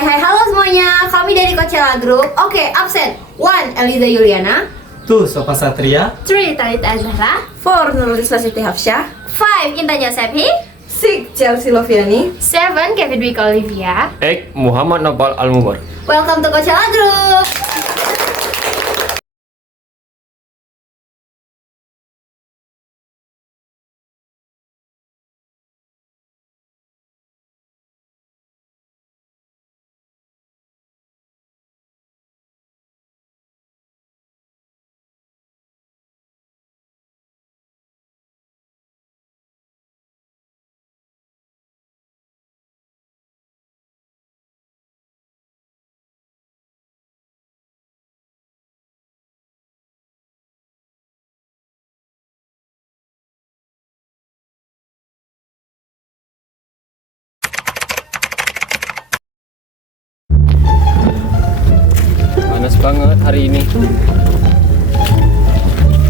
Hai hai halo semuanya, kami dari Coachella Group. Oke, absen 1. Eliza Yuliana. 2. Sofa Satria. 3. Talita Azhara. 4. Nurliswa Siti Hafsyah. 5. Intan Yosefi. 6. Chelsea Loviani. 7. Kevin Dwi Olivia. 8. Muhammad Nopal Almumar. Welcome to Coachella Group. Panas banget hari ini.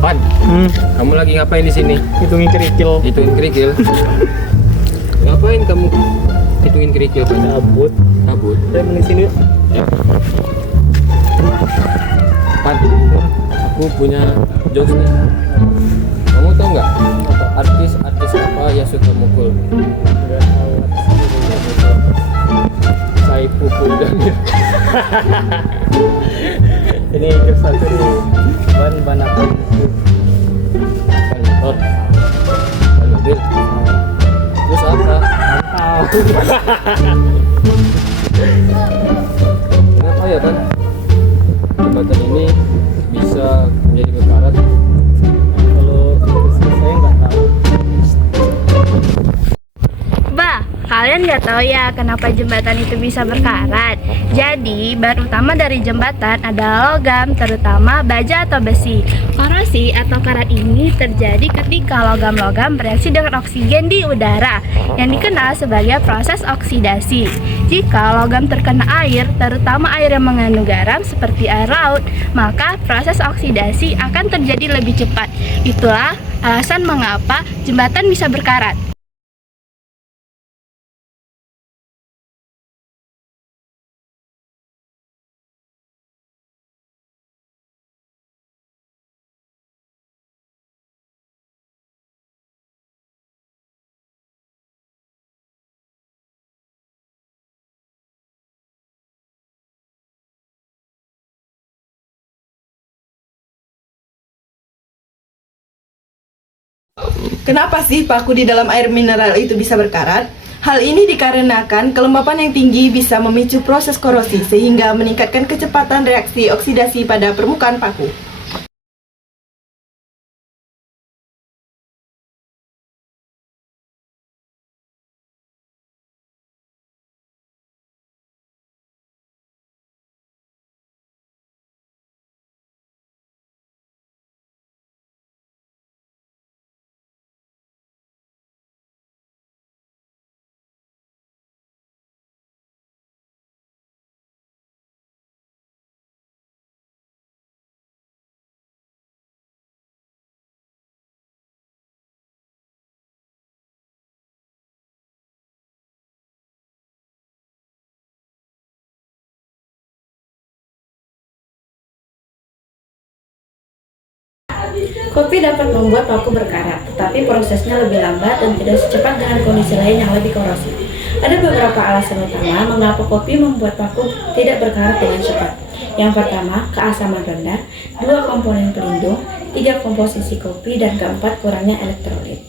Pan, kamu lagi ngapain di sini? Hitungin kerikil. Hitungin kerikil. Ngapain kamu hitungin kerikil, Pan? Cabut. Kabut. Saya mending sini. Ya. Pan, aku punya jokes nih. Kamu tahu nggak artis apa yang suka mukul? Nggak tahu. Saipul Jamil. Ini jok satu nih. Ban apa itu? Ban motor. Ban mobil. Terus apa? Tahu. Kenapa ya, Pan? Jembatan ini bisa menjadi berkarat. Kalau itu sih saya nggak tahu. Bah, kalian nggak tahu ya kenapa jembatan itu bisa berkarat? Jadi, bahan utama dari jembatan adalah logam, terutama baja atau besi. Korosi atau karat ini terjadi ketika logam-logam bereaksi dengan oksigen di udara, yang dikenal sebagai proses oksidasi. Jika logam terkena air, terutama air yang mengandung garam seperti air laut, maka proses oksidasi akan terjadi lebih cepat. Itulah alasan mengapa jembatan bisa berkarat. Kenapa sih paku di dalam air mineral itu bisa berkarat? Hal ini dikarenakan kelembapan yang tinggi bisa memicu proses korosi sehingga meningkatkan kecepatan reaksi oksidasi pada permukaan paku. Kopi dapat membuat paku berkarat, tetapi prosesnya lebih lambat dan tidak secepat dengan kondisi lain yang lebih korosif. Ada beberapa alasan utama mengapa kopi membuat paku tidak berkarat dengan cepat. Yang pertama, keasaman rendah, 2 komponen pelindung, 3 komposisi kopi, dan keempat kurangnya elektrolit.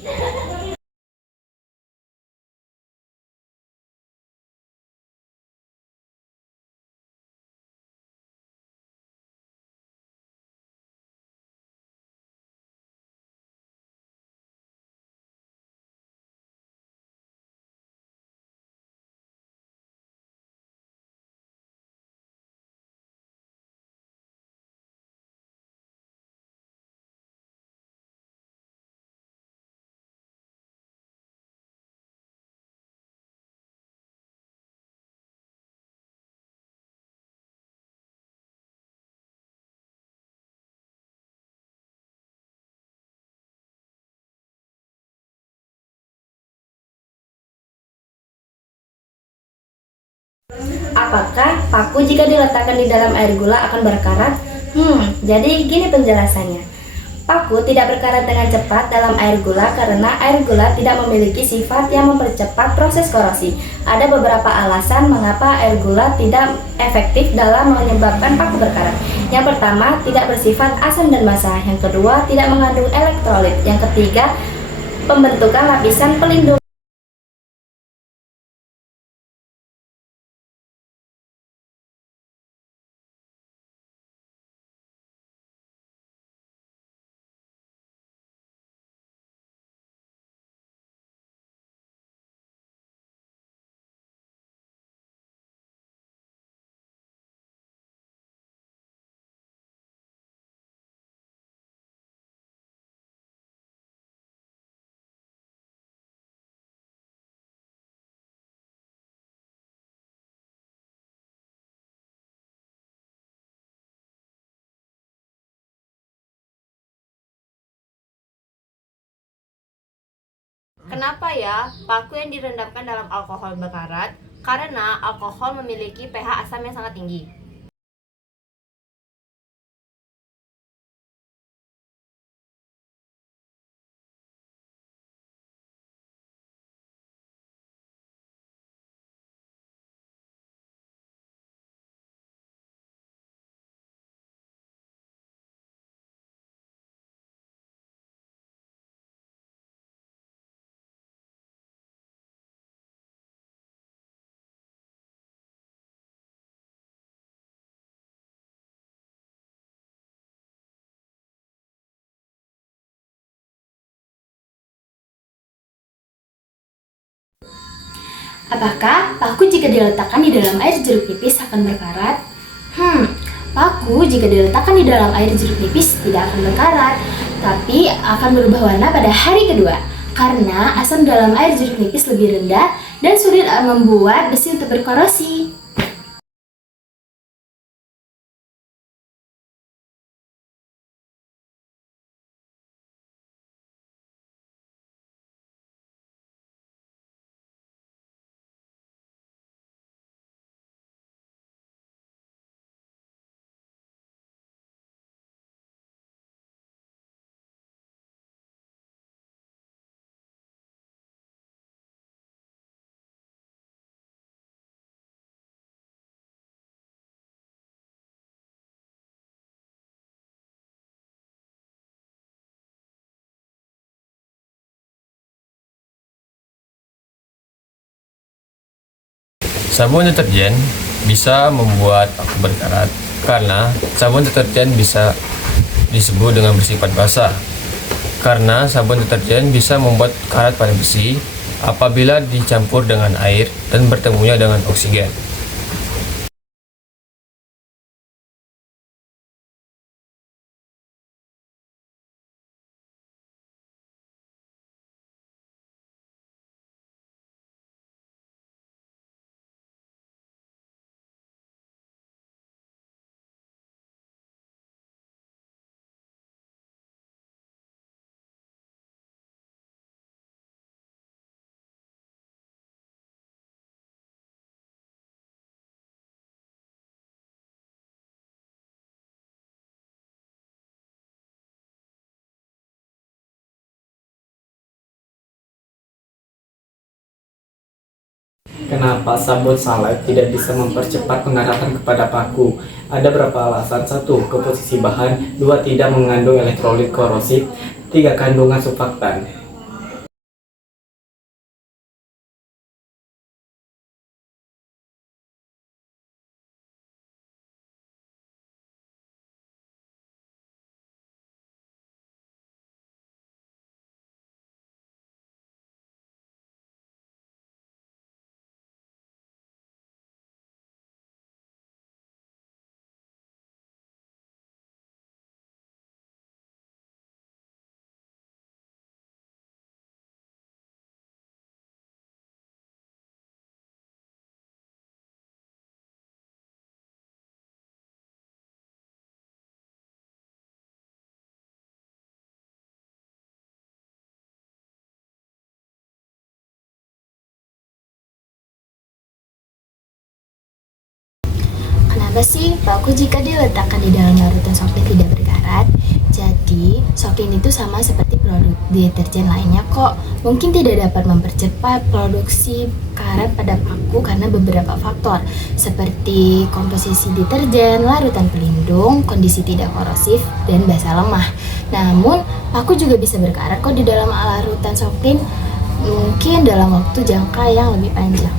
Apakah paku jika diletakkan di dalam air gula akan berkarat? Jadi gini penjelasannya. Paku tidak berkarat dengan cepat dalam air gula karena air gula tidak memiliki sifat yang mempercepat proses korosi. Ada beberapa alasan mengapa air gula tidak efektif dalam menyebabkan paku berkarat. Yang pertama, tidak bersifat asam dan basa. Yang kedua, tidak mengandung elektrolit. Yang ketiga, pembentukan lapisan pelindung. Kenapa ya paku yang direndamkan dalam alkohol berkarat? Karena alkohol memiliki pH asam yang sangat tinggi. Apakah paku jika diletakkan di dalam air jeruk nipis akan berkarat? Paku jika diletakkan di dalam air jeruk nipis tidak akan berkarat, tapi akan berubah warna pada hari kedua. Karena asam dalam air jeruk nipis lebih rendah dan sulit membuat besi untuk berkorosi. Sabun deterjen bisa membuat paku berkarat karena sabun deterjen bisa disebut dengan bersifat basah. Karena sabun deterjen bisa membuat karat pada besi apabila dicampur dengan air dan bertemunya dengan oksigen. Kenapa sabun Sunlight tidak bisa mempercepat pengaratan kepada paku? Ada berapa alasan? 1. Komposisi bahan. 2. Tidak mengandung elektrolit korosif. 3. Kandungan surfaktan. Kenapa sih paku jika diletakkan di dalam larutan soklin tidak berkarat? Jadi, soklin itu sama seperti produk deterjen lainnya kok. Mungkin tidak dapat mempercepat produksi karat pada paku karena beberapa faktor, seperti komposisi deterjen, larutan pelindung, kondisi tidak korosif, dan basa lemah. Namun, paku juga bisa berkarat kok di dalam larutan soklin, mungkin dalam waktu jangka yang lebih panjang.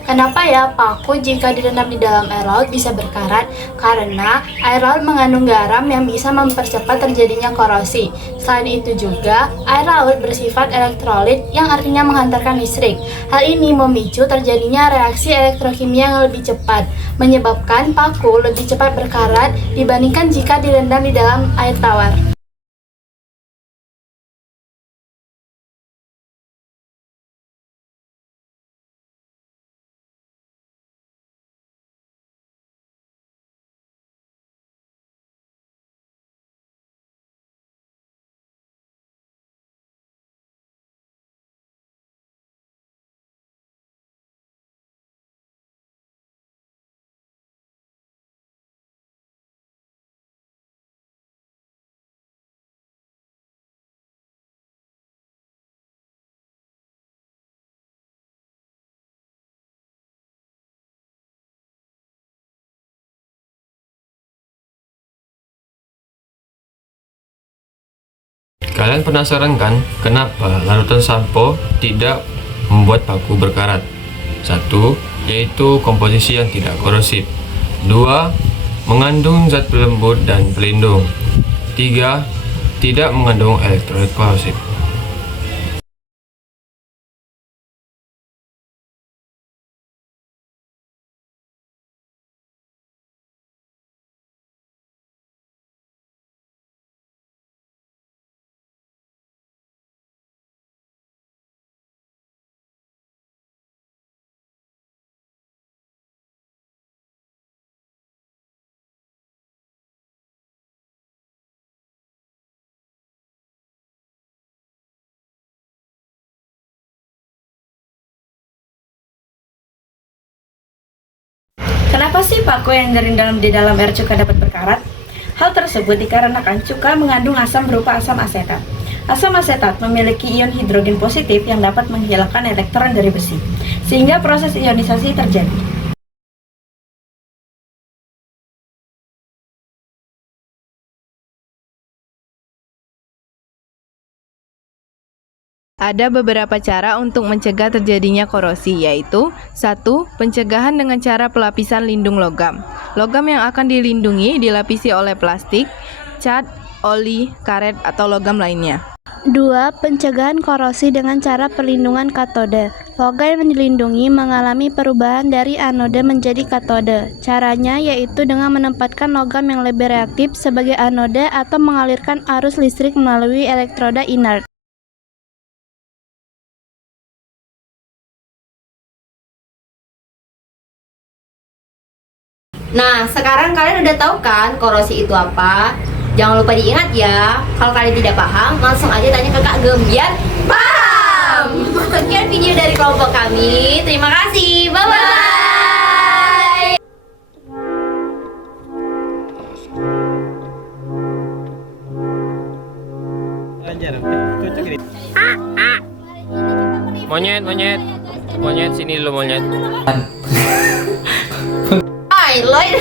Kenapa ya paku jika direndam di dalam air laut bisa berkarat? Karena air laut mengandung garam yang bisa mempercepat terjadinya korosi. Selain itu juga, air laut bersifat elektrolit yang artinya menghantarkan listrik. Hal ini memicu terjadinya reaksi elektrokimia yang lebih cepat, menyebabkan paku lebih cepat berkarat dibandingkan jika direndam di dalam air tawar. Kalian penasaran kan kenapa larutan sampo tidak membuat paku berkarat? 1. Yaitu komposisi yang tidak korosif. 2. Mengandung zat pelembut dan pelindung. 3. Tidak mengandung elektrolit korosif. Kenapa sih paku yang direndam di dalam air cuka dapat berkarat? Hal tersebut dikarenakan cuka mengandung asam berupa asam asetat. Asam asetat memiliki ion hidrogen positif yang dapat menghilangkan elektron dari besi, sehingga proses ionisasi terjadi. Ada beberapa cara untuk mencegah terjadinya korosi, yaitu 1. Pencegahan dengan cara pelapisan lindung logam. Logam yang akan dilindungi dilapisi oleh plastik, cat, oli, karet, atau logam lainnya. 2. Pencegahan korosi dengan cara perlindungan katode. Logam yang dilindungi mengalami perubahan dari anode menjadi katode. Caranya yaitu dengan menempatkan logam yang lebih reaktif sebagai anode atau mengalirkan arus listrik melalui elektroda inert. Nah, sekarang kalian udah tahu kan korosi itu apa? Jangan lupa diingat ya. Kalau kalian tidak paham, langsung aja tanya ke Kak Gem biar paham. Sekian video dari kelompok kami. Terima kasih. Bye-bye. Monyet sini dulu monyet. Hai, Lloyd.